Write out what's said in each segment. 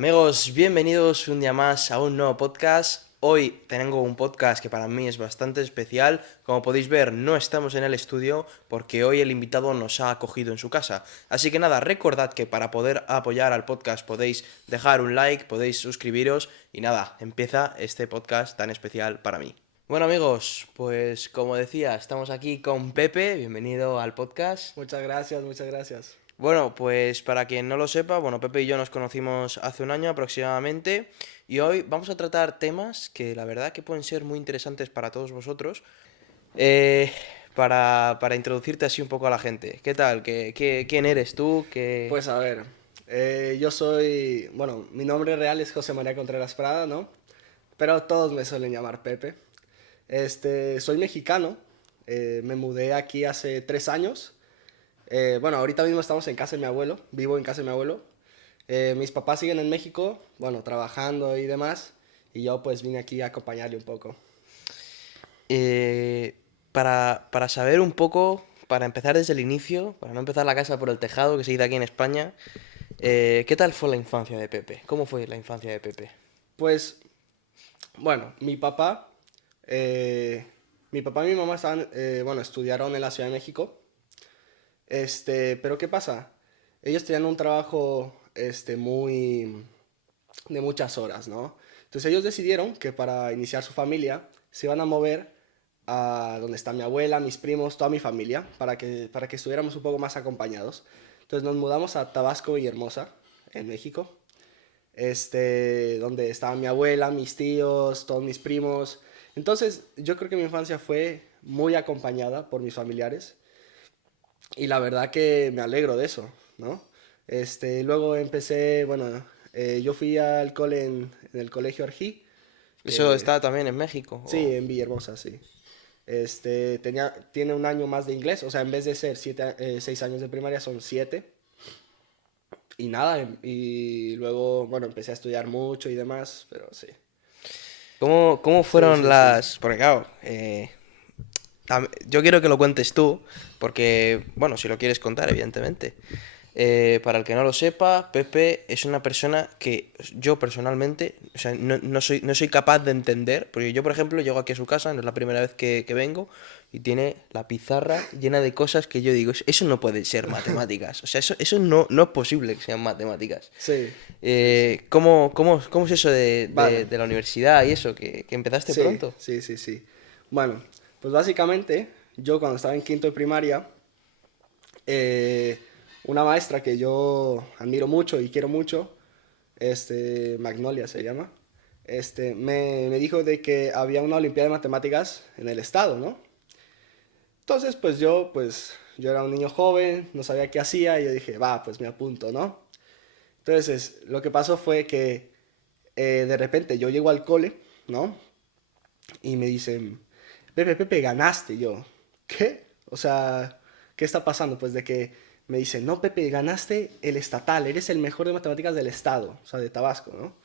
Amigos, bienvenidos un día más a un nuevo podcast. Hoy tengo un podcast que para mí es bastante especial. Como podéis ver, no estamos en el estudio porque hoy el invitado nos ha acogido en su casa. Así que nada, recordad que para poder apoyar al podcast podéis dejar un like, podéis suscribiros y nada, empieza este podcast tan especial para mí. Bueno amigos, pues como decía, estamos aquí con Pepe. Bienvenido al podcast. Muchas gracias, muchas gracias. Bueno, pues para quien no lo sepa, bueno, Pepe y yo nos conocimos hace un año aproximadamente y hoy vamos a tratar temas que la verdad que pueden ser muy interesantes para todos vosotros, eh, para introducirte así un poco a la gente. ¿Qué tal? ¿Quién eres tú? Pues a ver, yo soy, bueno, mi nombre real es José María Contreras Prada, ¿no? Pero todos me suelen llamar Pepe. Soy mexicano, me mudé aquí hace 3 años. Bueno, ahorita mismo estamos en casa de mi abuelo, vivo en casa de mi abuelo. Mis papás siguen en México, bueno, trabajando y demás, y yo pues vine aquí a acompañarle un poco. Eh, para saber un poco, para empezar desde el inicio, para no empezar la casa por el tejado, que se dice aquí en España, ¿qué tal fue la infancia de Pepe? ¿Cómo fue la infancia de Pepe? Pues, bueno, mi papá y mi mamá estaban, bueno, estudiaron en la Ciudad de México. Pero ¿qué pasa? Ellos tenían un trabajo, muy de muchas horas, ¿no? Entonces ellos decidieron que para iniciar su familia se iban a mover a donde está mi abuela, mis primos, toda mi familia, para que estuviéramos un poco más acompañados. Entonces nos mudamos a Tabasco y Hermosa, en México, donde estaba mi abuela, mis tíos, todos mis primos. Entonces yo creo que mi infancia fue muy acompañada por mis familiares y la verdad que me alegro de eso, ¿no? Luego empecé, bueno, yo fui al cole en el colegio Arjí, ¿Eso que está también en México? sí, en Villahermosa, sí. Tiene un año más de inglés, o sea, en vez de ser 6 años de primaria son 7. Y nada, y luego, bueno, empecé a estudiar mucho y demás, pero sí. ¿Cómo Sí, fueron sí, sí. las...? Porque claro, yo quiero que lo cuentes tú, porque, bueno, si lo quieres contar, evidentemente. Para el que no lo sepa, Pepe es una persona que yo personalmente, o sea, no soy capaz de entender, porque yo, por ejemplo, llego aquí a su casa, no es la primera vez que vengo, y tiene la pizarra llena de cosas que yo digo, eso no puede ser matemáticas, o sea, eso no es posible que sean matemáticas. Sí, sí, sí. ¿Cómo es eso Vale. de la universidad y eso, que empezaste Sí, pronto? sí, sí, sí. Bueno, pues básicamente, yo cuando estaba en quinto de primaria, eh, una maestra que yo admiro mucho y quiero mucho, Magnolia se llama, me dijo de que había una olimpiada de matemáticas en el estado, ¿no? Entonces, yo era un niño joven, no sabía qué hacía y yo dije, va, pues me apunto, ¿no? Entonces, lo que pasó fue que de repente yo llego al cole, ¿no? Y me dicen, Pepe, ganaste. Y yo, ¿qué? O sea, ¿qué está pasando? Pues de que me dicen, no, Pepe, ganaste el estatal, eres el mejor de matemáticas del estado, o sea, de Tabasco, ¿no?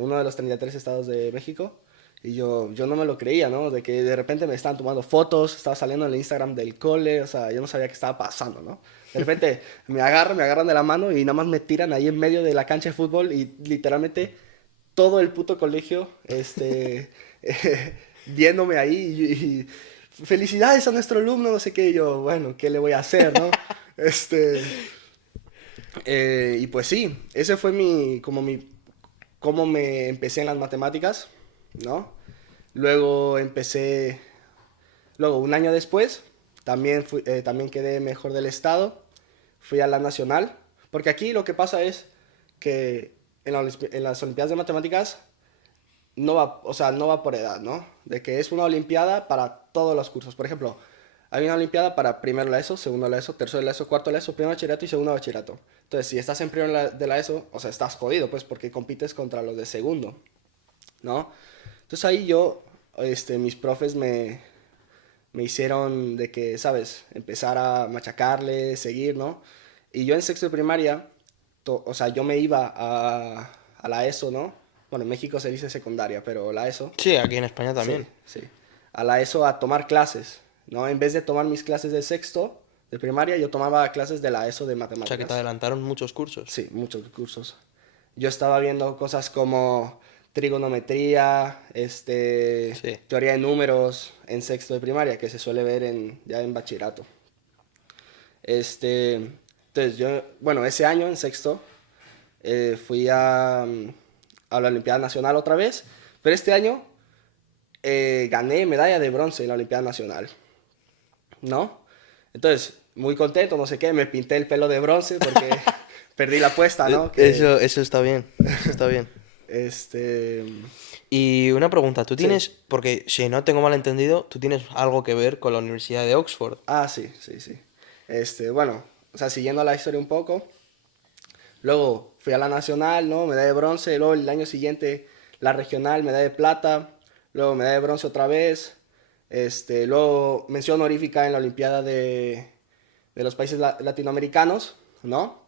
Uno de los 33 estados de México. Y yo no me lo creía, ¿no? De que de repente me estaban tomando fotos, estaba saliendo en el Instagram del cole, o sea, yo no sabía qué estaba pasando, ¿no? De repente me agarran de la mano y nada más me tiran ahí en medio de la cancha de fútbol y literalmente todo el puto colegio, viéndome ahí felicidades a nuestro alumno, no sé qué, y yo, bueno, ¿qué le voy a hacer, no? Este, y pues sí, ese fue cómo me empecé en las matemáticas, ¿no? Luego luego un año después, también quedé mejor del estado, fui a la nacional, porque aquí lo que pasa es que en las Olimpiadas de Matemáticas no va, o sea, no va por edad, ¿no? De que es una olimpiada para todos los cursos. Por ejemplo, hay una olimpiada para primero la ESO, segundo la ESO, tercero la ESO, cuarto la ESO, primer bachillerato y segundo bachillerato. Entonces, si estás en primero de la ESO, o sea, estás jodido, pues, porque compites contra los de segundo, ¿no? Entonces ahí mis profes me hicieron de que, ¿sabes? Empezar a machacarle, seguir, ¿no? Y yo en sexto de primaria, o sea, yo me iba a la ESO, ¿no? Bueno, en México se dice secundaria, pero la ESO, Sí, aquí en España sí, también. sí. A la ESO a tomar clases, ¿no? En vez de tomar mis clases de sexto de primaria, yo tomaba clases de la ESO de O sea, que te matemáticas. adelantaron muchos cursos. Sí, muchos cursos. yo estaba viendo cosas como trigonometría, Sí. teoría de números en sexto de primaria, que se suele ver ya en bachillerato. Entonces yo, bueno, ese año en sexto fui a la Olimpiada Nacional otra vez, pero este año gané medalla de bronce en la Olimpiada Nacional, ¿no? Entonces, muy contento, no sé qué, me pinté el pelo de bronce porque perdí la apuesta, ¿no? Eso está bien, eso está bien. Este, Y una pregunta, tú sí. tienes, porque si no tengo mal entendido, tú tienes algo que ver con la Universidad de Oxford. Ah, sí, sí, sí. Bueno, o sea, siguiendo la historia un poco, luego fui a la nacional, ¿no? Medalla de bronce, luego el año siguiente la regional, medalla de plata, luego medalla de bronce otra vez, luego mención honorífica en la Olimpiada de los países latinoamericanos, ¿no?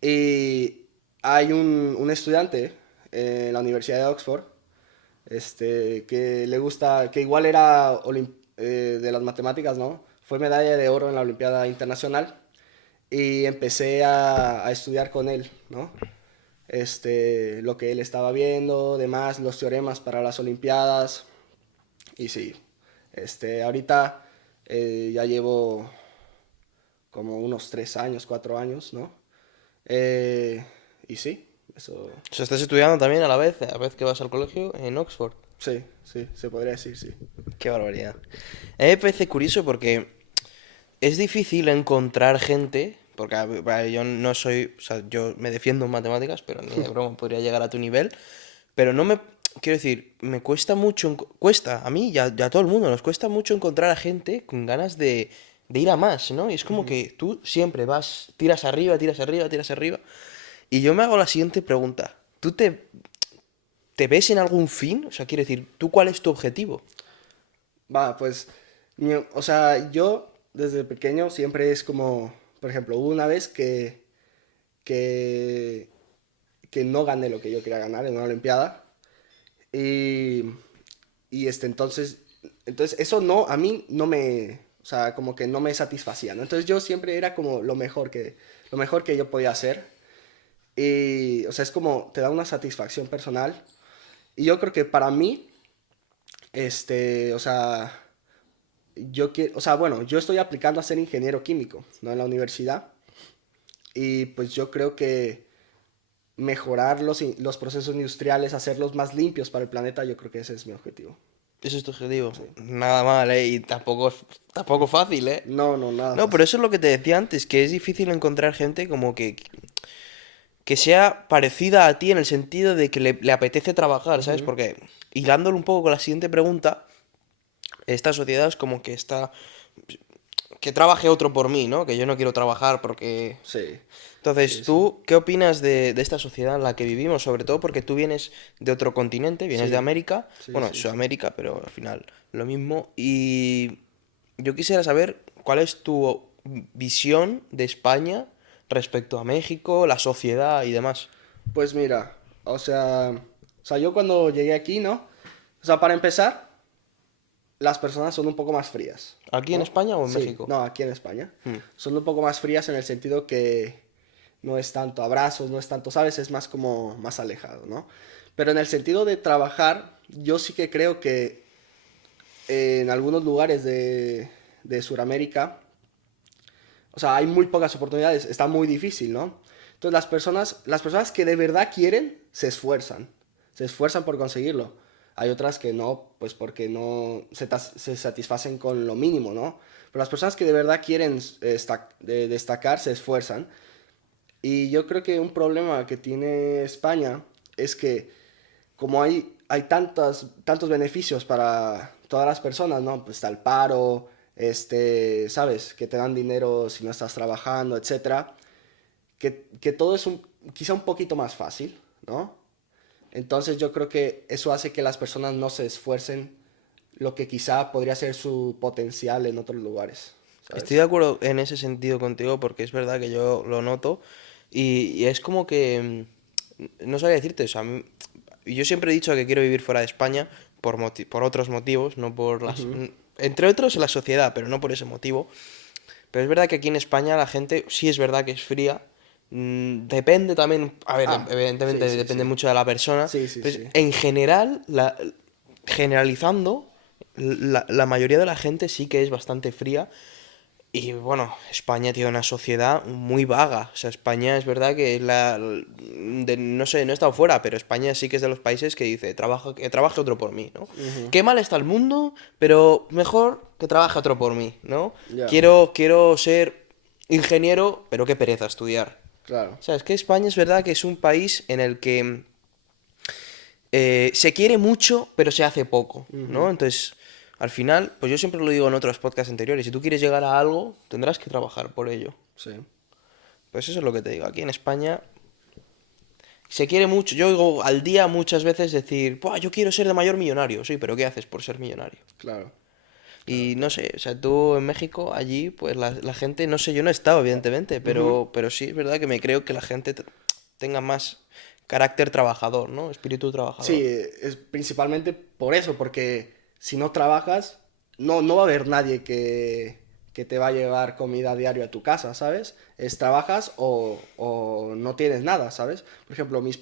Y hay un estudiante en la Universidad de Oxford, que le gusta, que igual era de las matemáticas, ¿no? Fue medalla de oro en la Olimpiada Internacional y empecé a estudiar con él, ¿no? Lo que él estaba viendo, demás, los teoremas para las Olimpiadas. Y sí, ahorita ya llevo como unos 3 años, 4 años, ¿no? Eh, y sí, eso, O sea, estás estudiando también a la vez que vas al colegio en Oxford. sí, sí, se podría decir, sí. Qué barbaridad. A mí me parece curioso porque es difícil encontrar gente, porque yo no soy, o sea, yo me defiendo en matemáticas, pero ni de broma podría llegar a tu nivel, pero no me, quiero decir, me cuesta mucho, cuesta, a mí y a todo el mundo, nos cuesta mucho encontrar a gente con ganas de ir a más, ¿no? Y es como que tú siempre vas, tiras arriba, tiras arriba, tiras arriba, y yo me hago la siguiente pregunta, ¿tú te ves en algún fin? O sea, quiero decir, ¿tú cuál es tu objetivo? Va, pues, o sea, yo desde pequeño siempre es como, por ejemplo, hubo una vez que, que no gané lo que yo quería ganar en una Olimpiada y, entonces eso no, a mí no me, o sea, como que no me satisfacía, ¿no? Entonces yo siempre era como lo mejor que yo podía hacer y, o sea, es como, te da una satisfacción personal y yo creo que para mí, o sea, o sea, bueno, yo estoy aplicando a ser ingeniero químico, ¿no? En la universidad. Y pues yo creo que mejorar los procesos industriales, hacerlos más limpios para el planeta, yo creo que ese es mi objetivo. Ese es tu objetivo. Sí. Nada mal, ¿eh? Y tampoco, tampoco fácil, ¿eh? No, no, nada No, pero fácil. eso es lo que te decía antes, que es difícil encontrar gente como que sea parecida a ti en el sentido de que le apetece trabajar, ¿sabes? Ujú. Porque, hilándolo un poco con la siguiente pregunta, esta sociedad es como que está... Que trabaje otro por mí, ¿no? Que yo no quiero trabajar porque... Sí, Entonces, sí, sí. ¿tú qué opinas de esta sociedad en la que vivimos? Sobre todo porque tú vienes de otro continente, vienes de Sí, América, sí, bueno, sí, sí. Sudamérica, pero al final lo mismo. Y yo quisiera saber cuál es tu visión de España respecto a México, la sociedad y demás. Pues mira, o sea, yo cuando llegué aquí, ¿no? O sea, para empezar, las personas son un poco más frías, ¿Aquí en ¿no? España o en Sí, México? no, aquí en España. Hmm. Son un poco más frías en el sentido que no es tanto abrazos, no es tanto, ¿sabes? Es más como más alejado, ¿no? Pero en el sentido de trabajar, yo sí que creo que en algunos lugares de Sudamérica, o sea, hay muy pocas oportunidades, está muy difícil, ¿no? Entonces las personas que de verdad quieren, se esfuerzan por conseguirlo. Hay otras que no, pues porque no se satisfacen con lo mínimo, ¿no? Pero las personas que de verdad quieren destacar, se esfuerzan. Y yo creo que un problema que tiene España es que como hay tantos beneficios para todas las personas, ¿no? Pues está el paro, ¿sabes? Que te dan dinero si no estás trabajando, etcétera. Que todo es quizá un poquito más fácil, ¿no? Entonces yo creo que eso hace que las personas no se esfuercen lo que quizá podría ser su potencial en otros lugares, Estoy de ¿sabes? acuerdo en ese sentido contigo porque es verdad que yo lo noto y es como que... No sabía decirte, o sea, yo siempre he dicho que quiero vivir fuera de España por otros motivos, no por las... Ujú. Entre otros la sociedad, pero no por ese motivo. Pero es verdad que aquí en España la gente sí es verdad que es fría Depende también, a ver, evidentemente sí, sí, depende sí. mucho de la persona. Sí, sí, Pues, sí. en general, generalizando, la mayoría de la gente sí que es bastante fría. Y bueno, España tiene una sociedad muy vaga. O sea, España es verdad que es no sé, no he estado fuera, pero España sí que es de los países que dice, trabaja, que trabaje otro por mí, ¿no? Ujú. Qué mal está el mundo, pero mejor que trabaje otro por mí, ¿no? Ya, Quiero ser ingeniero, pero qué pereza estudiar. claro. O sea, es que España es verdad que es un país en el que se quiere mucho, pero se hace poco, ¿no? Ujú. Entonces, al final, pues yo siempre lo digo en otros podcasts anteriores, si tú quieres llegar a algo, tendrás que trabajar por ello. Sí. Pues eso es lo que te digo, aquí en España se quiere mucho, yo oigo al día muchas veces decir, "Buah, yo quiero ser de mayor millonario", sí, pero ¿qué haces por ser millonario? Claro, claro, Y no claro. sé, o sea, tú en México, allí, pues la gente, no sé, yo no he estado, evidentemente, Ujú. pero sí es verdad que me creo que la gente tenga más carácter trabajador, ¿no? Espíritu Sí, trabajador. es principalmente por eso, porque si no trabajas, no va a haber nadie que te va a llevar comida a diario a tu casa, ¿sabes? Es trabajas o no tienes nada, ¿sabes? Por ejemplo, mi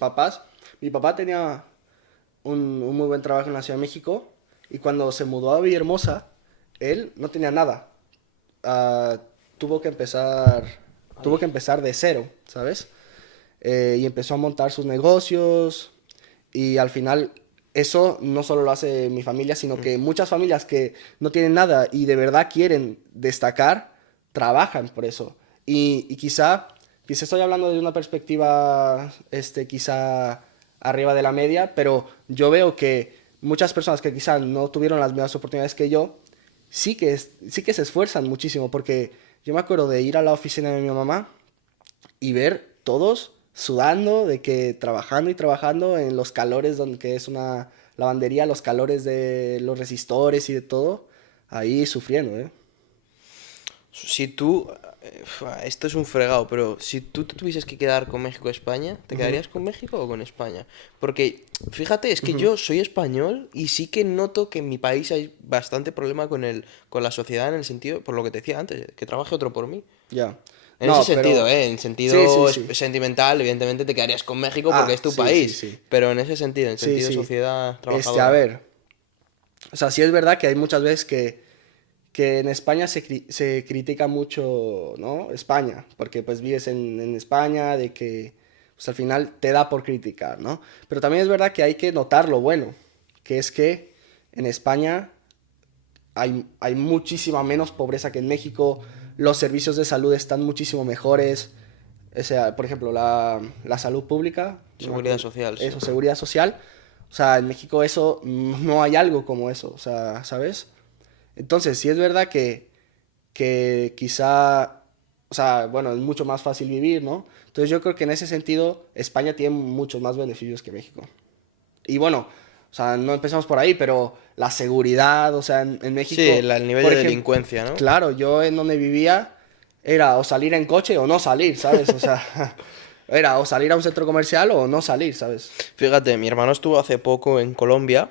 papá tenía un muy buen trabajo en la Ciudad de México y cuando se mudó a Villahermosa, él no tenía nada. Ah, tuvo que empezar, tuvo Ahí. que empezar de cero, ¿sabes? Y empezó a montar sus negocios y al final eso no solo lo hace mi familia, sino Mm. que muchas familias que no tienen nada y de verdad quieren destacar, trabajan por eso. Y quizá estoy hablando de una perspectiva, quizá arriba de la media, pero yo veo que muchas personas que quizá no tuvieron las mismas oportunidades que yo, sí que se esfuerzan muchísimo, porque yo me acuerdo de ir a la oficina de mi mamá y ver todos sudando, de que trabajando y trabajando en los calores, donde que es una lavandería, los calores de los resistores y de todo, ahí sufriendo, ¿eh? Si tú, esto es un fregado, pero si tú te tuvieses que quedar con México o España, ¿te Ujú, quedarías con México o con España? Porque, fíjate, es que ujú. yo soy español y sí que noto que en mi país hay bastante problema con la sociedad en el sentido, por lo que te decía antes, que trabaje otro por mí. Ya. En ese No, sentido, pero... ¿eh? En Sí, sí, sentido sí. sentimental, evidentemente te quedarías con México porque Ah, es tu sí, sí, país, sí. pero en ese sentido, en Sí, sentido sí. sociedad A trabajadora. ver, o sea, sí es verdad que hay muchas veces que en España se critica mucho, ¿no? España, porque pues vives en España, de que pues al final te da por criticar, ¿no? Pero también es verdad que hay que notar lo bueno, que es que en España hay muchísima menos pobreza que en México, los servicios de salud están muchísimo mejores, o sea, por ejemplo, la salud pública, no me Seguridad acuerdo, social, sí. eso, seguridad social, o sea, en México eso no hay algo como eso, o sea, ¿sabes? Entonces, sí es verdad que quizá, o sea, bueno, es mucho más fácil vivir, ¿no? Entonces yo creo que en ese sentido España tiene muchos más beneficios que México. Y bueno, o sea, no empezamos por ahí, pero la seguridad, o sea, en Sí, México, el nivel de por ejemplo, delincuencia, ¿no? claro, yo en donde vivía era o salir en coche o no salir, ¿sabes? O sea, era o salir a un centro comercial o no salir, ¿sabes? Fíjate, mi hermano estuvo hace poco en Colombia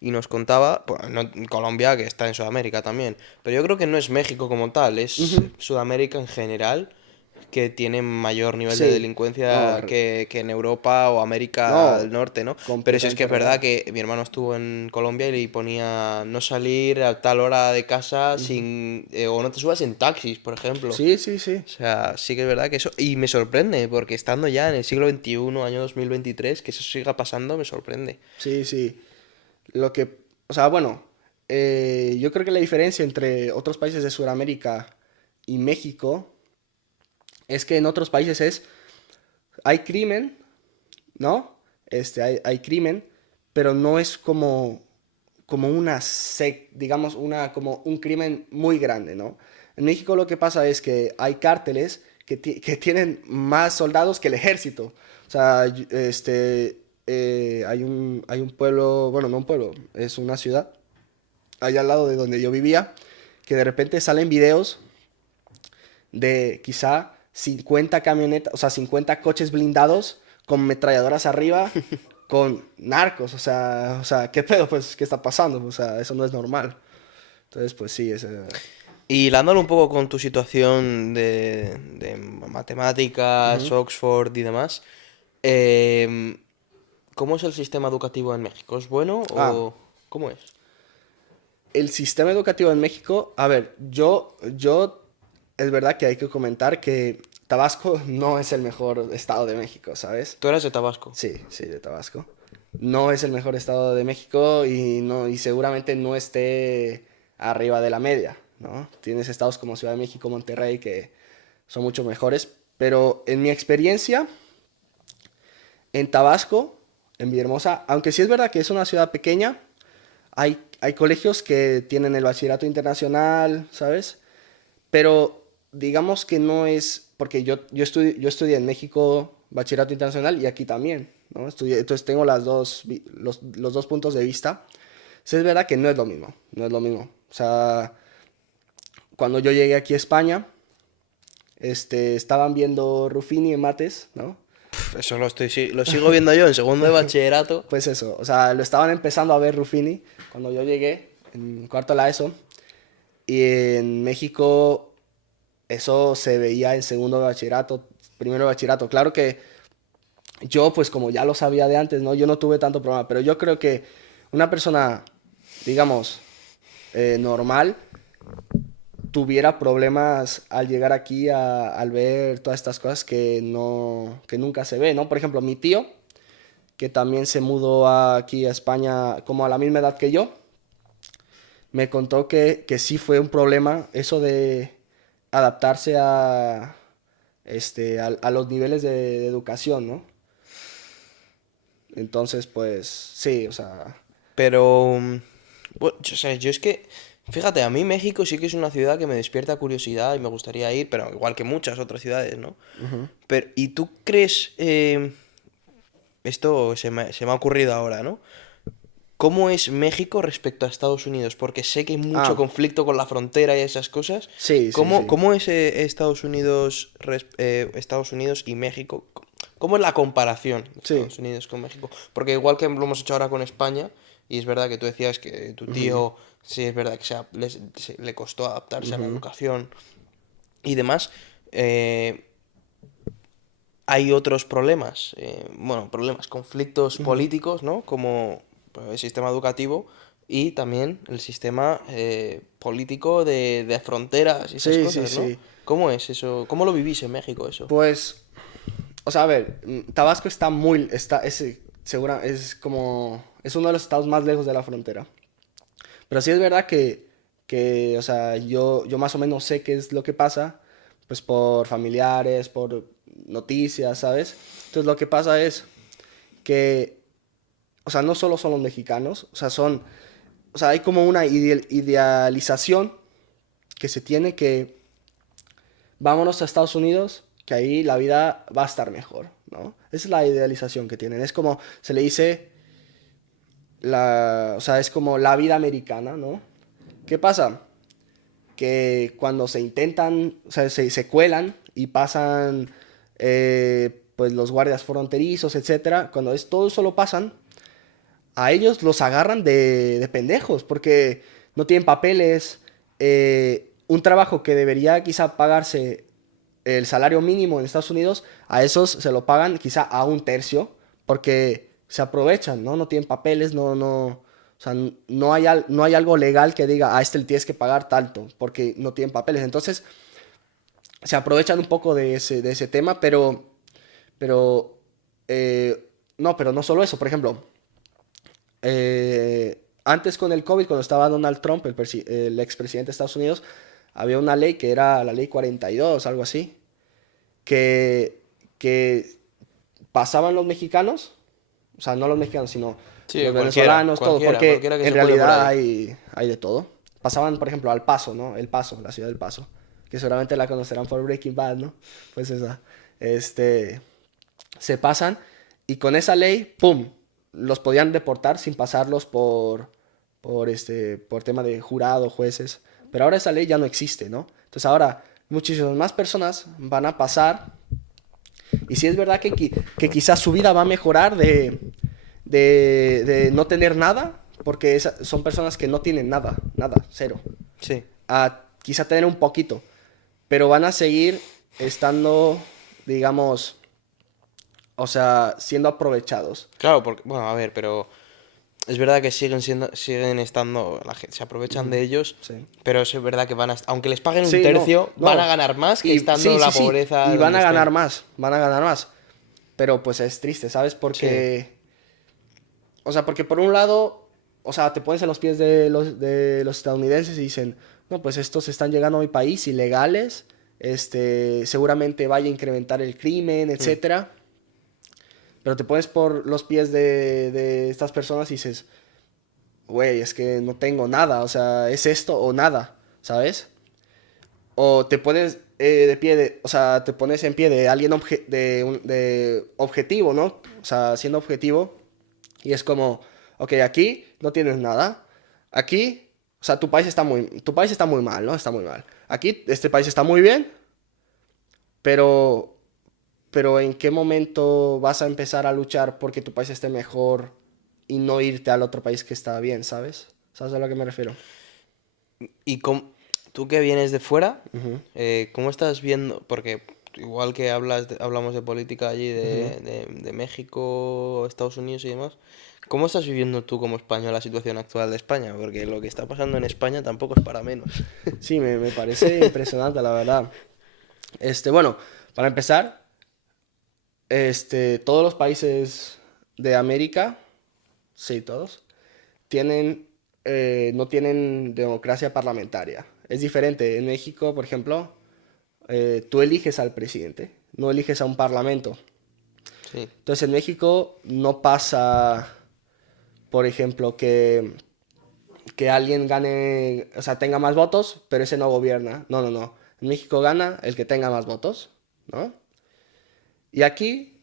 y nos contaba, pues, en Colombia que está en Sudamérica también, pero yo creo que no es México como tal, es Ujú. Sudamérica en general que tiene mayor nivel de Sí, no, delincuencia que en Europa o América del no, Norte, ¿no? Pero si es que completamente es verdad real. que mi hermano estuvo en Colombia y le ponía no salir a tal hora de casa Ujú. sin o no te subas en taxis, por ejemplo. Sí, sí, sí. O sea, sí que es verdad que eso. Y me sorprende, porque estando ya en el siglo XXI, año 2023, que eso siga pasando, me sorprende. Sí, sí. Lo que, o sea, bueno, yo creo que la diferencia entre otros países de Sudamérica y México es que en otros países hay crimen, ¿no? Hay crimen, pero no es como digamos, como un crimen muy grande, ¿no? En México lo que pasa es que hay cárteles que tienen más soldados que el ejército. O sea, hay un pueblo, bueno, no un pueblo, es una ciudad, allá al lado de donde yo vivía, que de repente salen videos de quizá 50 camionetas, o sea, 50 coches blindados con metralladoras arriba, con narcos, ¿qué pedo? Pues, ¿qué está pasando? O sea, eso no es normal. Entonces, pues sí, Y hilándolo un poco con tu situación de matemáticas, Ujú. Oxford y demás, em, ¿cómo es el sistema educativo en México? ¿Es bueno Ah, o cómo es? el sistema educativo en México, a ver, es verdad que hay que comentar que Tabasco no es el mejor estado de México, ¿sabes? Tú eras de Tabasco. Sí, sí, de Tabasco. No es el mejor estado de México y, no, y seguramente no esté arriba de la media, ¿no? Tienes estados como Ciudad de México, Monterrey, que son mucho mejores, pero en mi experiencia, en Tabasco, en Villahermosa, aunque sí es verdad que es una ciudad pequeña, hay colegios que tienen el bachillerato internacional, ¿sabes? Pero digamos que no es, porque yo estudié en México bachillerato internacional y aquí también, ¿no? Entonces tengo los dos puntos de vista. Sí, es verdad que no es lo mismo, no es lo mismo. O sea, cuando yo llegué aquí a España, estaban viendo Ruffini en mates, ¿no? Eso lo sigo viendo yo en segundo de bachillerato. Pues eso, o sea, lo estaban empezando a ver Ruffini cuando yo llegué, en cuarto de la ESO, y en México eso se veía en segundo de bachillerato, primero de bachillerato. Claro que yo, pues como ya lo sabía de antes, ¿no? Yo no tuve tanto problema, pero yo creo que una persona, digamos, normal, tuviera problemas al llegar aquí al ver todas estas cosas que no, que nunca se ve, ¿no? Por ejemplo, mi tío, que también se mudó aquí a España como a la misma edad que yo, me contó que sí fue un problema eso de adaptarse a los niveles de educación, ¿no? Entonces, pues, sí, o sea, Pero, bueno, o sea, yo es que, fíjate, a mí México sí que es una ciudad que me despierta curiosidad y me gustaría ir, pero igual que muchas otras ciudades, ¿no? ujú. Pero, ¿y tú crees, esto se me ha ocurrido ahora, ¿no? ¿Cómo es México respecto a Estados Unidos? Porque sé que hay mucho Ah, conflicto con la frontera y esas cosas. sí, sí, ¿Cómo, sí. cómo es Estados Estados Unidos y México? ¿Cómo es la comparación de Sí. Estados Unidos con México? Porque igual que lo hemos hecho ahora con España, y es verdad que tú decías que tu Ujú, tío, sí es verdad que le costó adaptarse a la ujú, educación y demás, eh, hay otros problemas, bueno, problemas, conflictos ujú. políticos, ¿no? Como pues, el sistema educativo y también el sistema político de fronteras y esas Sí, sí, cosas, ¿no? sí. ¿Cómo es eso? ¿Cómo lo vivís en México eso? Pues, o sea, a ver, Tabasco está muy, es como, es uno de los estados más lejos de la frontera. Pero sí es verdad o sea, yo más o menos sé qué es lo que pasa, pues por familiares, por noticias, ¿sabes? Entonces lo que pasa es que, o sea, no solo son los mexicanos, o sea, hay como una idealización que se tiene que vámonos a Estados Unidos, que ahí la vida va a estar mejor, ¿no? Esa es la idealización que tienen. Es como, se le dice, o sea, es como la vida americana, ¿no? ¿Qué pasa? Que cuando se intentan, o sea, se cuelan y pasan, pues los guardias fronterizos, etcétera, cuando todo eso lo pasan, a ellos los agarran de pendejos, porque no tienen papeles, un trabajo que debería quizá pagarse el salario mínimo en Estados Unidos, a esos se lo pagan quizá a un tercio, porque se aprovechan, ¿no? No tienen papeles, o sea, no hay algo legal que diga, a este le tienes que pagar tanto, porque no tienen papeles. Entonces, se aprovechan un poco de ese tema, pero, no, pero no solo eso, por ejemplo, antes con el COVID, cuando estaba Donald Trump, el expresidente de Estados Unidos, había una ley que era la ley 42, algo así, que, que pasaban los mexicanos, o sea, no los mexicanos, sino Sí, los venezolanos, todo, porque cualquiera que en se cuele por realidad ahí. hay de todo. Pasaban, por ejemplo, al Paso, ¿no? El Paso, la ciudad del Paso, que seguramente la conocerán por Breaking Bad, ¿no? Pues esa, este, se pasan y con esa ley, ¡pum!, los podían deportar sin pasarlos por tema de jurado, jueces. Pero ahora esa ley ya no existe, ¿no? Entonces ahora muchísimas más personas van a pasar y sí es verdad que quizás su vida va a mejorar de no tener nada, porque son personas que no tienen nada, nada, cero. Sí. A quizá tener un poquito, pero van a seguir estando, digamos, o sea, siendo aprovechados. Claro, porque, bueno, a ver, pero es verdad que siguen estando, se aprovechan de ellos, Sí. pero es verdad que aunque les paguen un Sí, no, tercio, van a no. ganar más que Y estando sí, sí, la sí. pobreza Y van donde a ganar estén. más, van a ganar más. Pero pues es triste, ¿sabes? Sí, Porque, o sea, porque por un lado, o sea, te pones en los pies de los estadounidenses y dicen, no, pues estos están llegando a mi país ilegales, seguramente vaya a incrementar el crimen, mm, etcétera. Pero te pones por los pies de estas personas y dices, güey, es que no tengo nada, o sea, es esto o nada, ¿sabes? O te pones de pie de, o sea, te pones en pie de alguien de objetivo, ¿no? O sea, siendo objetivo. Y es como, ok, aquí no tienes nada. Aquí, o sea, tu país está muy mal, ¿no? Está muy mal. Aquí, este país está muy bien, pero, pero ¿en qué momento vas a empezar a luchar porque tu país esté mejor y no irte al otro país que está bien, ¿sabes? ¿Sabes a lo que me refiero? Y tú que vienes de fuera, Ujú, ¿cómo estás viendo? Porque igual que hablamos de política allí ujú. de México, Estados Unidos y demás, ¿cómo estás viviendo tú como español la situación actual de España? Porque lo que está pasando en España tampoco es para menos. Sí, me parece impresionante, la verdad. Bueno, para empezar, todos los países de América, sí, todos, no tienen democracia parlamentaria. Es diferente. En México, por ejemplo, tú eliges al presidente, no eliges a un parlamento. Sí, Entonces, en México no pasa, por ejemplo, que alguien gane, o sea, tenga más votos, pero ese no gobierna. No, no, no. En México gana el que tenga más votos, ¿no? Y aquí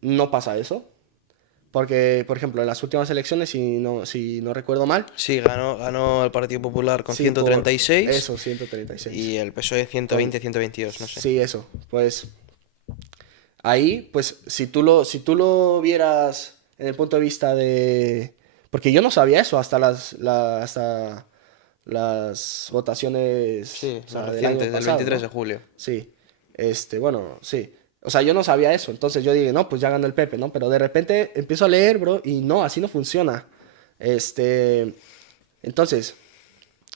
no pasa eso. Porque, por ejemplo, en las últimas elecciones, si no recuerdo mal, sí, ganó el Partido Popular con sí, por 136 eso, 136. y el PSOE Con, 120-122, no sé. sí, eso. Pues ahí, pues, si tú lo vieras en el punto de vista de... Porque yo no sabía eso hasta las votaciones, Sí, o más sea, del año reciente, del pasado, 23 de ¿no? julio. Sí, bueno, sí. O sea, yo no sabía eso, entonces yo dije, no, pues ya ganó el Pepe, ¿no? Pero de repente empiezo a leer, bro, y no, así no funciona. Este, entonces,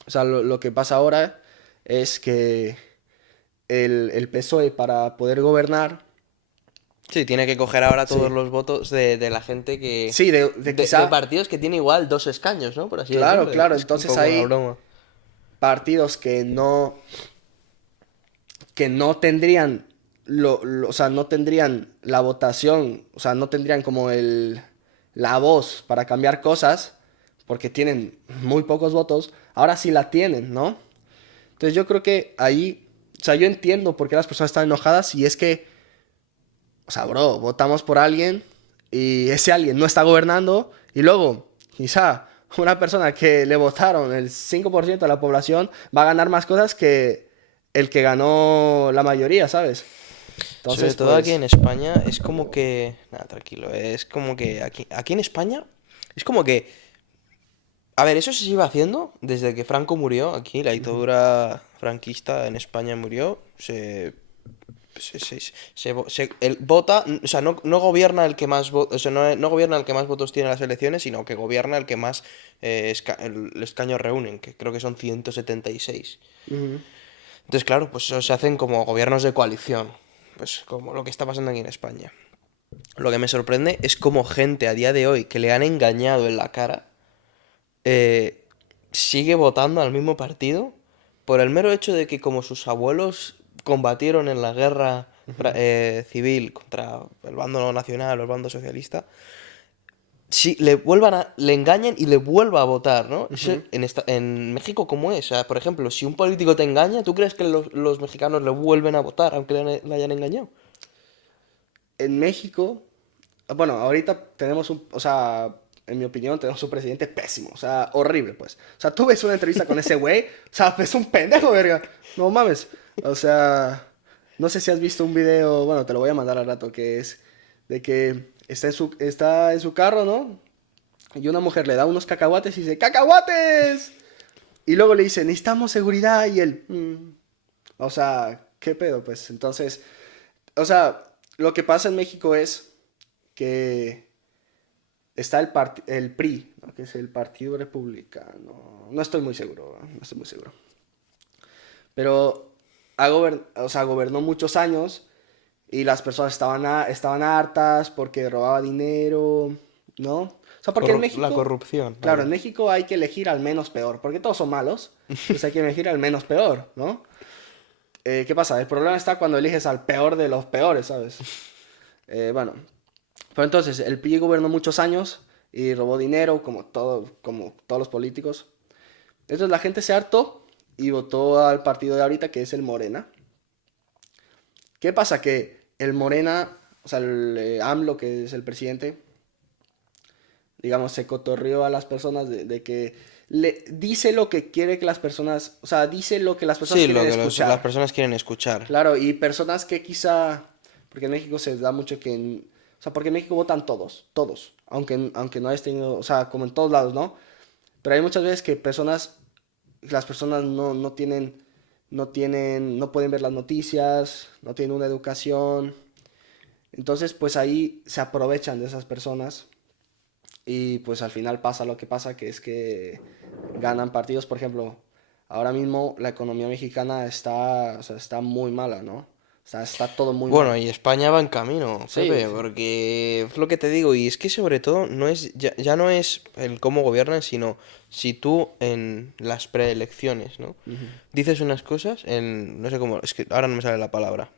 o sea, lo que pasa ahora es que el PSOE para poder gobernar, Sí, tiene que coger ahora todos sí, los votos de la gente que... sí, de De quizá, partidos que tiene igual 2 escaños, ¿no? Por así claro, decirlo. claro, Es un entonces poco una hay broma. partidos que no tendrían, o sea, no tendrían la votación, o sea, no tendrían como la voz para cambiar cosas, porque tienen muy pocos votos, ahora sí la tienen, ¿no? Entonces yo creo que ahí, o sea, yo entiendo por qué las personas están enojadas y es que, o sea, bro, votamos por alguien y ese alguien no está gobernando y luego, quizá, una persona que le votaron el 5% de la población va a ganar más cosas que el que ganó la mayoría, ¿sabes? Sobre Entonces, todo aquí pues, en España es como que... Nada, tranquilo. Es como que aquí en España es como que... A ver, eso se iba haciendo desde que Franco murió aquí. La dictadura franquista en España murió. Él vota, o sea, no gobierna el que más o sea, no gobierna el que más votos tiene en las elecciones, sino que gobierna el que más el escaños reúnen, que creo que son 176. ujú, Entonces, claro, pues eso se hacen como gobiernos de coalición, pues como lo que está pasando aquí en España. Lo que me sorprende es como gente a día de hoy que le han engañado en la cara eh, sigue votando al mismo partido por el mero hecho de que como sus abuelos combatieron en la guerra civil contra el bando nacional o el bando socialista, si le engañen y le vuelva a votar, ¿no? ujú. En México, ¿cómo es? O sea, por ejemplo, si un político te engaña, ¿tú crees que los mexicanos le vuelven a votar aunque le hayan engañado? En México, bueno, ahorita tenemos o sea, en mi opinión, tenemos un presidente pésimo, o sea, horrible, pues. O sea, tú ves una entrevista con ese güey, o sea, es un pendejo, verga. No mames. O sea, no sé si has visto un video, bueno, te lo voy a mandar al rato, que es de que está en su carro, ¿no? Y una mujer le da unos cacahuates y dice, ¡cacahuates! Y luego le dice, necesitamos seguridad y él, o sea, ¿qué pedo? Pues entonces, o sea, lo que pasa en México es que está el PRI, ¿no? Que es el Partido Republicano. No estoy muy seguro, ¿no? No estoy muy seguro. Pero o sea, gobernó muchos años y las personas estaban hartas porque robaba dinero, ¿no? O sea, porque en La México, corrupción, claro, en vaya. México hay que elegir al menos peor, porque todos son malos, entonces hay que elegir al menos peor, ¿no? ¿Qué pasa? El problema está cuando eliges al peor de los peores, ¿sabes? Bueno, pero entonces el PRI gobernó muchos años y robó dinero, como todos los políticos. Entonces la gente se hartó y votó al partido de ahorita, que es el Morena. ¿Qué pasa? Que el Morena, o sea, el AMLO, que es el presidente, digamos, se cotorrió a las personas de que le dice lo que quiere que las personas, o sea, dice lo que las personas Sí, lo quieren que las escuchar. personas quieren escuchar. Claro, y personas que quizá, porque en México se da mucho que, o sea, porque en México votan todos, todos, aunque no hayas tenido, o sea, como en todos lados, ¿no? Pero hay muchas veces que las personas no pueden ver las noticias, no tienen una educación, entonces pues ahí se aprovechan de esas personas y pues al final pasa lo que pasa, que es que ganan partidos, por ejemplo, ahora mismo la economía mexicana está, o sea, está muy mala, ¿no? O sea, está todo muy Bueno, mal. y España va en camino, Sí, Pepe, sí. porque es lo que te digo, y es que sobre todo no es, ya no es el cómo gobiernan, sino si tú en las preelecciones, ¿no? Ujú, Dices unas cosas no sé cómo, es que ahora no me sale la palabra.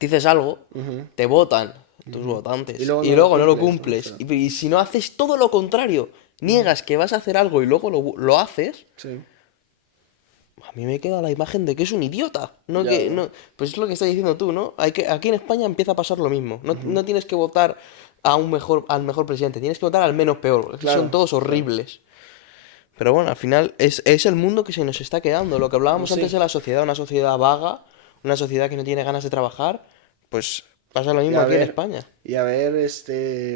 Dices algo, ujú, te votan tus ujú. Y votantes, luego y no lo luego no lo cumples, ¿no? O cumples. sea, Y si no haces todo lo contrario, ujú, niegas que vas a hacer algo y luego lo haces, sí, a mí me queda la imagen de que es un idiota. No ya, que, bro. no, pues es lo que estás diciendo tú, ¿no? Aquí en España empieza a pasar lo mismo. No, Ujú. no tienes que votar al mejor presidente, tienes que votar al menos peor. Es que son Claro, todos claro. horribles. Pero bueno, al final es el mundo que se nos está quedando. Lo que Pues hablábamos antes sí. de la sociedad, una sociedad vaga, una sociedad que no tiene ganas de trabajar, pues pasa lo Y mismo a aquí en ver, España.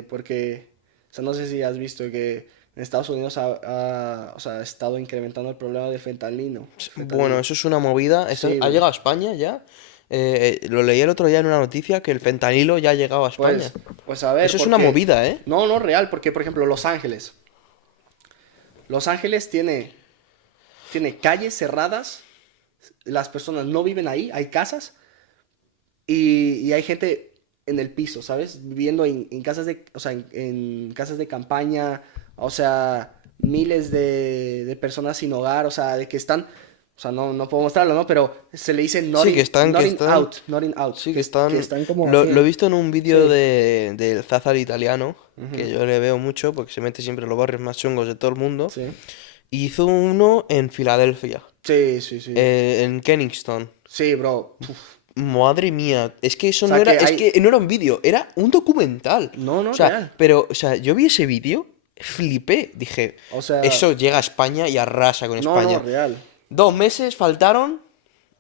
porque, o sea, no sé si has visto que en Estados Unidos o sea, ha estado incrementando el problema del fentanilo. Bueno, Fentanilo. eso es una movida. Eso Sí, ha bro. llegado a España ya. Lo leí el otro día en una noticia que el fentanilo ya ha llegado a España. Pues a ver, Eso es una porque, movida, ¿eh? no, no real, porque por ejemplo Los Ángeles. Los Ángeles tiene calles cerradas, las personas no viven ahí, hay casas y hay gente en el piso, ¿sabes? Viviendo en casas o sea, en casas de campaña, o sea, miles de personas sin hogar, o sea, de que están, o sea, no puedo mostrarlo, ¿no? Pero se le dice Sí, not in out, not in out, sí, que que están, están como lo he así. visto en un vídeo Sí. del Zazar italiano, que Ujú, yo le veo mucho porque se mete siempre en los barrios más chungos de todo el mundo. sí. Y hizo uno en Filadelfia, Sí, sí, sí. en Kennington. Sí, bro. Puf. Madre mía, es que O eso no sea era, que es hay... que no era un vídeo, era un documental. No, O no, sea, real. o sea, yo vi ese vídeo, flipé, dije, O sea, eso llega a España y arrasa con no, no, España. real. 2 meses faltaron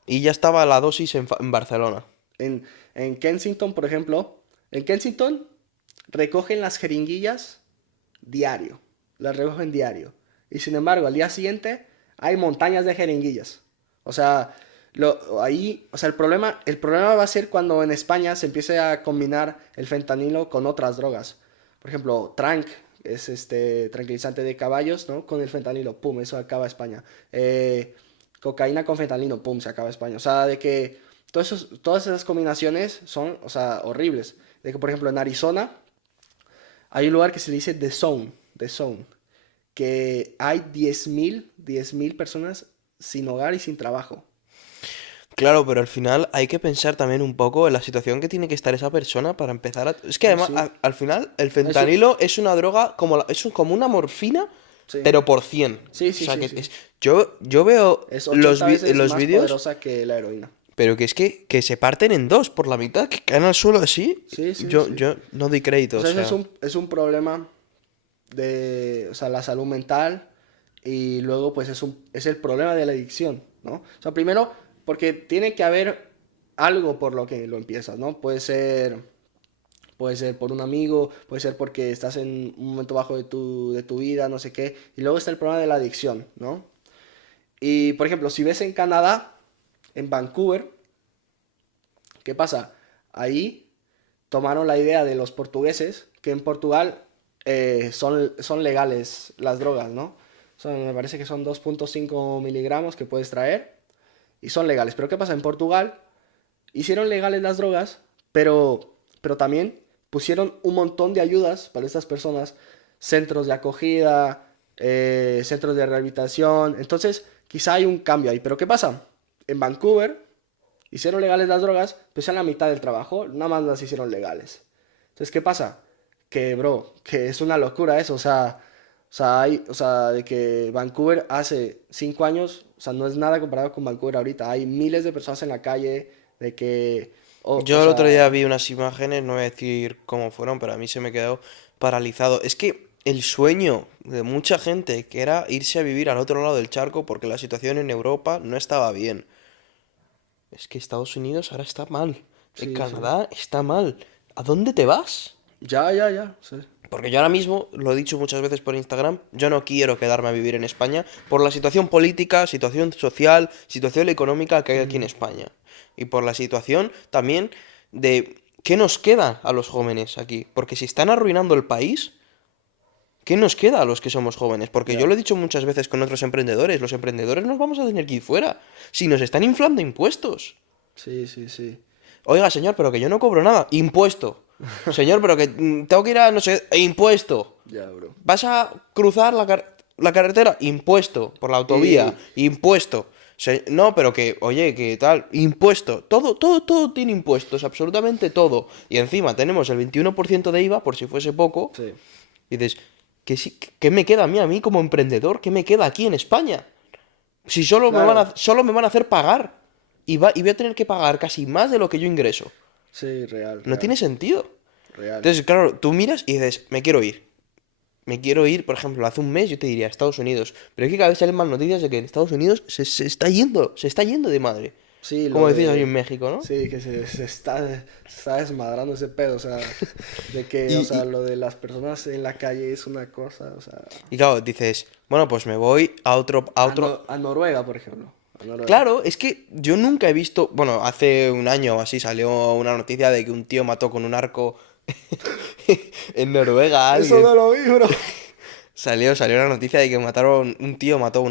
y ya estaba la dosis en Barcelona. En Kensington, por ejemplo, en Kensington recogen las jeringuillas diario. Las recogen diario. Y sin embargo, al día siguiente hay montañas de jeringuillas. O sea, o sea, el problema va a ser cuando en España se empiece a combinar el fentanilo con otras drogas. Por ejemplo, Trank es este tranquilizante de caballos, ¿no? Con el fentanilo, pum, eso acaba España. Cocaína con fentanilo, pum, se acaba España. O sea, de que todas esas combinaciones son, o sea, horribles. De que, por ejemplo, en Arizona hay un lugar que se le dice The Zone, que hay 10.000 personas sin hogar y sin trabajo. Claro, pero al final hay que pensar también un poco en la situación que tiene que estar esa persona para empezar a... Es que Pues además, sí, al final, el eso, fentanilo es una droga como, como una morfina, sí, pero por 100. sí, O sí, sea, sí, que sí. yo veo Es 80 veces los más vídeos, poderosa que la heroína. pero que es que se parten en dos por la mitad, que caen al suelo así. Sí, sí, Yo, sí. yo no doy crédito, O o sea, eso sea... es un problema de, o sea, la salud mental y luego pues es el problema de la adicción, ¿no? O sea, primero, porque tiene que haber algo por lo que lo empiezas, ¿no? Puede ser por un amigo, puede ser porque estás en un momento bajo de tu vida, no sé qué. Y luego está el problema de la adicción, ¿no? Y, por ejemplo, si ves en Canadá, en Vancouver, ¿qué pasa? Ahí tomaron la idea de los portugueses, que en Portugal son legales las drogas, ¿no? Me parece que son 2,5 miligramos que puedes traer y son legales. Pero ¿qué pasa? En Portugal hicieron legales las drogas, pero también pusieron un montón de ayudas para estas personas, centros de acogida, centros de rehabilitación. Entonces, quizá hay un cambio ahí. Pero ¿qué pasa? En Vancouver hicieron legales las drogas, pero hicieron la mitad del trabajo, nada más las hicieron legales. Entonces, ¿qué pasa? Que, bro, que es una locura eso, de que Vancouver hace 5 años, o sea, no es nada comparado con Vancouver ahorita. Hay miles de personas en la calle, de que, o Yo el otro día sea, vi unas imágenes, no voy a decir cómo fueron, pero a mí se me quedó paralizado. Es que el sueño de mucha gente que era irse a vivir al otro lado del charco porque la situación en Europa no estaba bien. Es que Estados Unidos ahora está mal. sí, sí. Canadá está mal. ¿A dónde te vas? Ya, sí. Porque yo ahora mismo, lo he dicho muchas veces por Instagram, yo no quiero quedarme a vivir en España por la situación política, situación social, situación económica que hay aquí en Ujú. España. Y por la situación también de qué nos queda a los jóvenes aquí. Porque si están arruinando el país, ¿qué nos queda a los que somos jóvenes? Porque yo Ya, lo he dicho muchas veces con otros emprendedores, los emprendedores nos vamos a tener que ir fuera. Si nos están inflando impuestos. sí, sí, sí. Oiga, señor, pero que yo no cobro nada. Impuesto. Señor, pero que tengo que ir a, no sé, impuesto. Ya, bro. ¿Vas a cruzar la carretera? Impuesto. Por la autovía. Y, Impuesto. No, pero que, oye, que tal, impuesto. Todo, todo, todo tiene impuestos, absolutamente todo. Y encima tenemos el 21% de IVA, por si fuese poco. sí, Y dices, ¿qué me queda a mí como emprendedor? ¿Qué me queda aquí en España? Si claro, solo me van a hacer pagar. Y voy a tener que pagar casi más de lo que yo ingreso. sí, real, No real, tiene sentido. real. Entonces, claro, tú miras y dices, me quiero ir. Me quiero ir, por ejemplo, hace un mes yo te diría a Estados Unidos. Pero es que cada vez salen más noticias de que en Estados Unidos se está yendo de madre. Sí, Como lo decís ahí de... en México, ¿no? Sí, que se está desmadrando ese pedo, o sea, de que, Y, o sea, y, lo de las personas en la calle es una cosa, o sea, y claro, dices, bueno, pues me voy a otro. a Noruega, por ejemplo, a Noruega. Claro, es que yo nunca he visto. Bueno, hace un año o así salió una noticia de que un tío mató con un arco en Noruega a Eso alguien. no lo vi, bro. Salió la noticia de que un tío mató con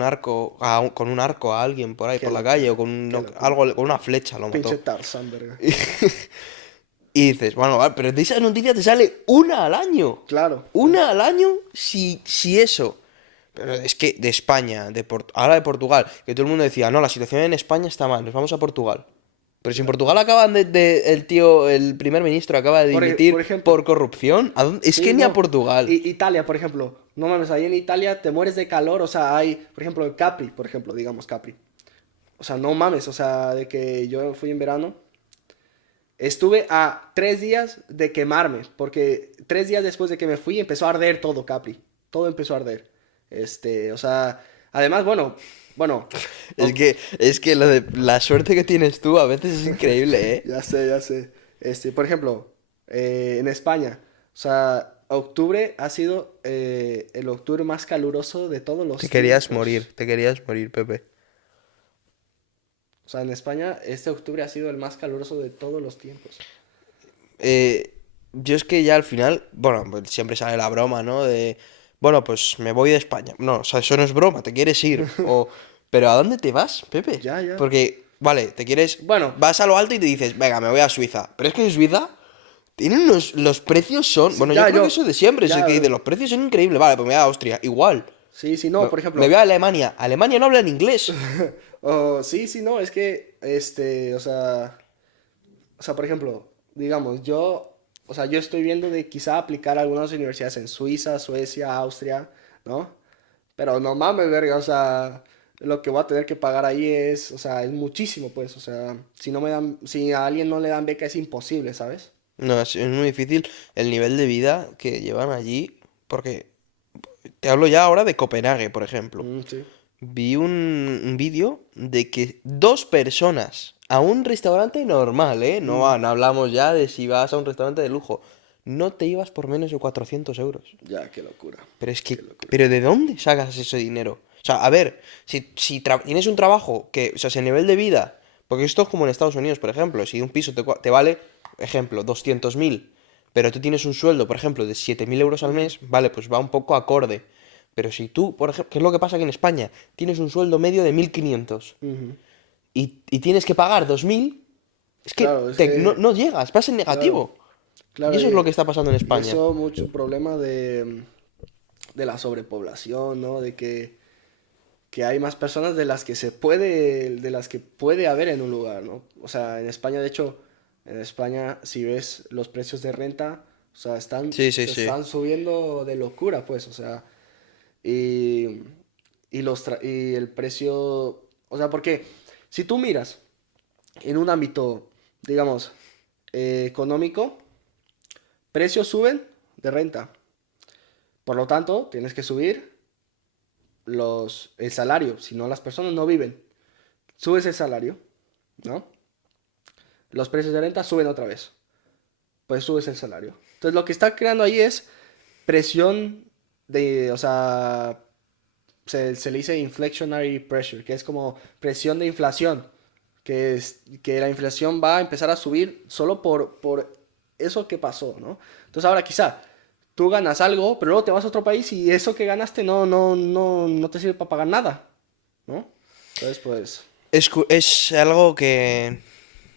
un arco a alguien por ahí, Qué por la calle, o locura, qué locura. algo, con una flecha lo Pinche mató. Tarzán, verga. Y dices, bueno, vale, pero de esa noticia te sale una al año. Claro, Una al año, si eso. Pero es que de España, ahora de Portugal, que todo el mundo decía, no, la situación en España está mal, nos vamos a Portugal. Pero si en claro. Portugal el primer ministro acaba de Por dimitir ejemplo, por corrupción, es que sí, ni a no. Portugal. Italia, por ejemplo, no mames, ahí en Italia te mueres de calor, o sea, hay, por ejemplo, Capri, por ejemplo, digamos Capri. O sea, no mames, o sea, de que yo fui en verano. Estuve a 3 días de quemarme, porque 3 días después de que me fui empezó a arder todo, Capri. Todo empezó a arder. O sea, además, bueno, o- Es que lo de la suerte que tienes tú a veces es increíble, ¿eh? ya sé, ya sé. Por ejemplo, en España, o sea, octubre ha sido el octubre más caluroso de todos los tiempos. Te querías morir, Pepe. O sea, en España este octubre ha sido el más caluroso de todos los tiempos. Eh, yo es que ya al final, bueno, pues siempre sale la broma, ¿no? De, bueno, pues me voy de España. No, o sea, eso no es broma, te quieres ir. Pero ¿a dónde te vas, Pepe? Ya, ya. Porque, vale, Bueno, vas a lo alto y te dices, venga, me voy a Suiza. Pero es que en Suiza los precios son, sí, bueno, yo ya, creo que eso de siempre, es el ya, que dice, bro. los precios son increíbles. Vale, pues me voy a Austria, igual. Sí, sí, no, por Me voy ejemplo. a Alemania. Alemania no habla en inglés. Sí, sí, no, es que, o sea, por ejemplo, digamos, yo estoy viendo de quizá aplicar a algunas universidades en Suiza, Suecia, Austria, ¿no? Pero no mames, verga, o sea, lo que voy a tener que pagar ahí es muchísimo, pues, o sea, si a alguien no le dan beca es imposible, ¿sabes? No, es muy difícil el nivel de vida que llevan allí, porque te hablo ya ahora de Copenhague, por ejemplo. Sí. Vi un vídeo de que dos personas a un restaurante normal, ¿eh? Mm, No hablamos ya de si vas a un restaurante de lujo. No te ibas por menos de 400 euros. ya, qué locura, Pero es qué que, locura. ¿pero de dónde sacas ese dinero? O sea, a ver, si tienes un trabajo que, o sea, si el nivel de vida, porque esto es como en Estados Unidos, por ejemplo, si un piso te vale, ejemplo, 200.000, pero tú tienes un sueldo, por ejemplo, de 7.000 euros al mes, vale, pues va un poco acorde. Pero si tú, por ejemplo, ¿qué es lo que pasa aquí en España? Tienes un sueldo medio de 1.500 Ujú. y tienes que pagar 2.000, es que Claro, es no, que, no llegas, vas en claro, negativo. Y claro, eso es lo que está pasando en y España. eso mucho problema de la sobrepoblación, ¿no? Que hay más personas de las que puede haber en un lugar, ¿no? O sea, en España, de hecho, en España, si ves los precios de renta, o sea, Sí, sí, se sí. están subiendo de locura, pues, o sea, y, y el precio, o sea, porque si tú miras en un ámbito, digamos, económico, precios suben de renta. Por lo tanto, tienes que subir el salario, si no las personas no viven. Subes el salario, ¿no? Los precios de renta suben otra vez. Pues subes el salario. Entonces lo que está creando ahí es presión o sea, se le dice inflationary pressure, que es como presión de inflación, que la inflación va a empezar a subir solo por eso que pasó, ¿no? Entonces ahora quizá tú ganas algo, pero luego te vas a otro país y eso que ganaste no te sirve para pagar nada, ¿no? Entonces, pues, Es algo que,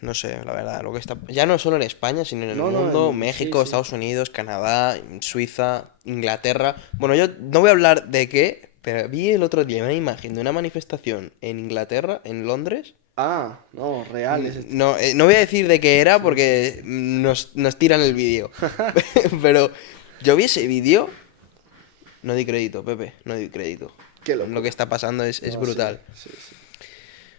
no sé, la verdad, lo que está, ya no solo en España, sino en el no, no, mundo, sí, México, sí. Estados Unidos, Canadá, Suiza, Inglaterra. Bueno, yo no voy a hablar de qué, pero vi el otro día una imagen de una manifestación en Inglaterra, en Londres. Ah, no, real, No, no voy a decir de qué era sí, sí. porque nos tiran el vídeo. Pero yo vi ese vídeo, no di crédito, Pepe, no di crédito. Qué Lo que locura. está pasando es No, sí, brutal. sí, sí.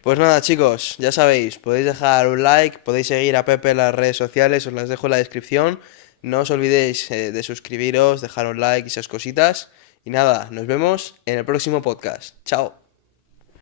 Pues nada, chicos, ya sabéis, podéis dejar un like, podéis seguir a Pepe en las redes sociales, os las dejo en la descripción. No os olvidéis de suscribiros, dejar un like y esas cositas. Y nada, nos vemos en el próximo podcast. Chao.